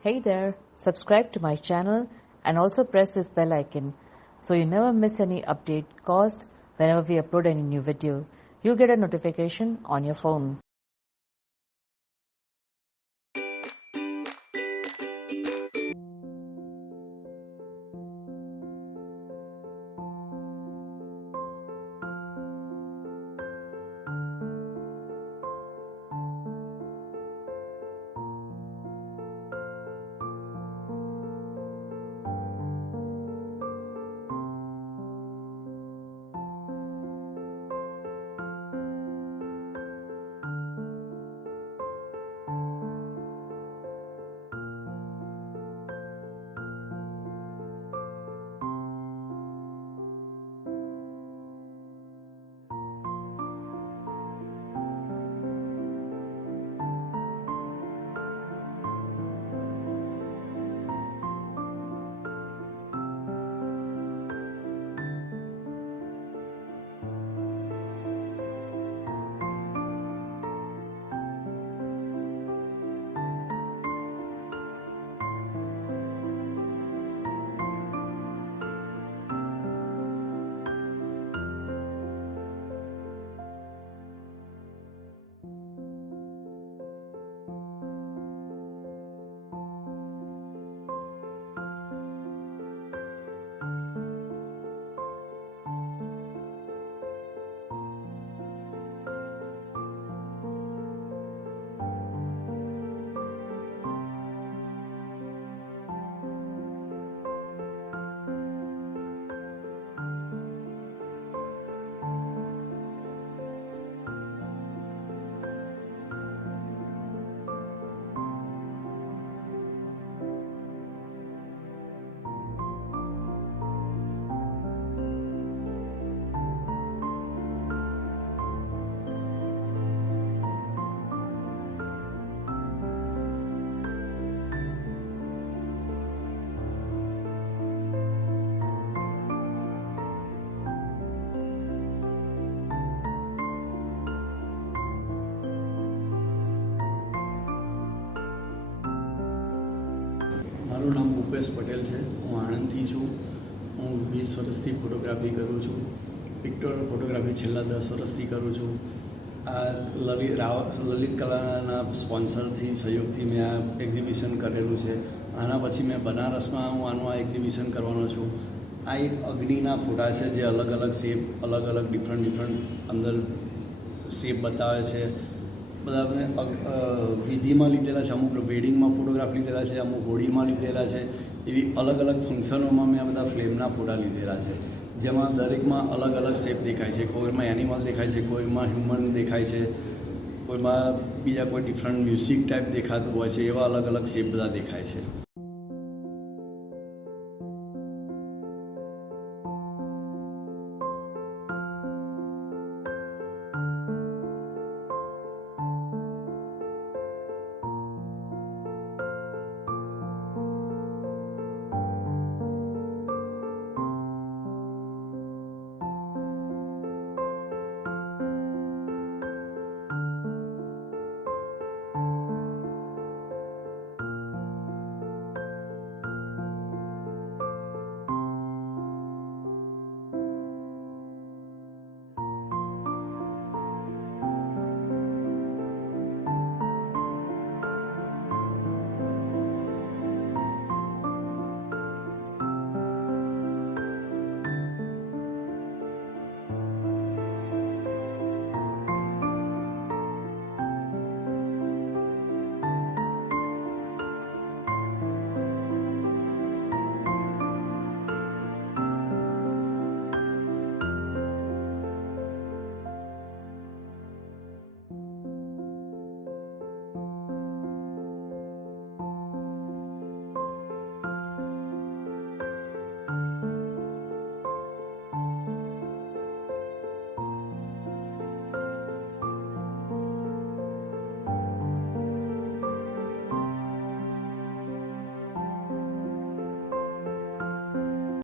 Hey there, subscribe to my channel and also press this bell icon so you never miss any update caused whenever we upload any new video. You'll get a notification on your phone. મારું નામ ભૂપેશ પટેલ છે. હું આણંદથી છું. હું 20 વર્ષથી ફોટોગ્રાફી કરું છું. પિક્ટોરલ ફોટોગ્રાફી છેલ્લા 10 વર્ષથી કરું છું. આ લલિત કલાના સ્પોન્સરથી સહયોગથી મેં આ એક્ઝિબિશન કરેલું છે. આના પછી મેં બનારસમાં હું આનું આ એક્ઝિબિશન કરવાનો છું. આ એક અગ્નિના ફોટા છે જે અલગ અલગ શેપ, અલગ અલગ ડિફરન્ટ અંદર શેપ બતાવે છે. બધા મેં વિધિમાં લીધેલા છે, અમુક વેડિંગમાં ફોટોગ્રાફ લીધેલા છે, અમુક હોળીમાં લીધેલા છે. એવી અલગ અલગ ફંક્શનોમાં મેં આ બધા ફ્લેમના ફોટા લીધેલા છે, જેમાં દરેકમાં અલગ અલગ શેપ દેખાય છે. કોઈમાં એનિમલ દેખાય છે, કોઈમાં હ્યુમન દેખાય છે, કોઈમાં બીજા કોઈ ડિફરન્ટ મ્યુઝિક ટાઈપ દેખાતું હોય છે. એવા અલગ અલગ શેપ બધા દેખાય છે.